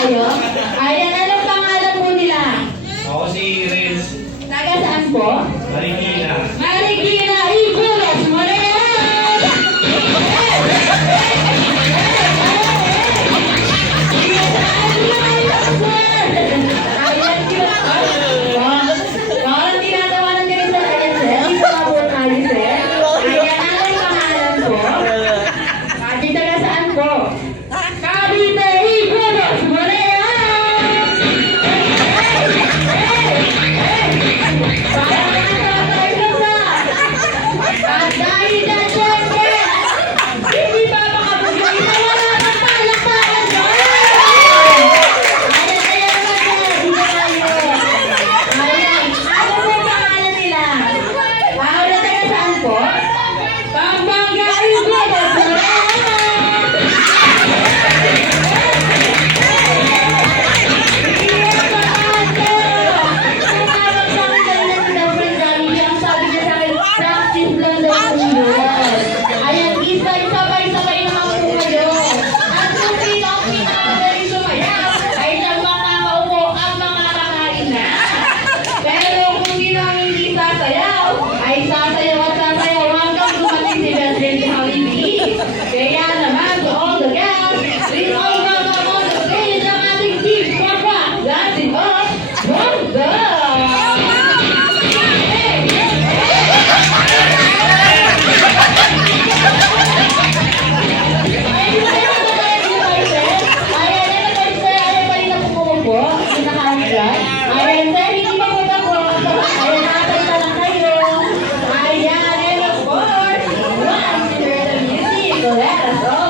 tayo. Ayan, anong pangalan po nila? Ako si Renz Taga saan po? Marikina. Marikina, Igulas, Moreno! Ayan, parang tinatawanan ka rin sa ayan, sir. Dito ka po tayo, sir. Ayan, anong pangalan po? Cavite, taga saan po? Cavite, Igulas, Moreno! At dahil dyan, syempre, hindi pa makapagawin na wala kang palakpakan doon! Ayan, ayan naman sir, dito tayo. Ayan, ano po yung pangalan nila? Paula, taga saan po? Pampanga, Igulas, Moreno! Ayan, sabay-sabay naman po kayo. At kung sino ang pinakamagaling sumayaw, ay siyang makakaupo at makakakain na. Pero kung sino ang hindi sasayaw, ay sasayaw at sasayaw hanggang dumating si Beth Holiday. Kaya naman, to all the guests, please all welcome on the stage ang ating team Papa Dancing Up, Bongo! Ayan, sir, hindi pa po ako. Ayan, nakakita lang kayo. Ayan, and of course, once you hear the music, let us all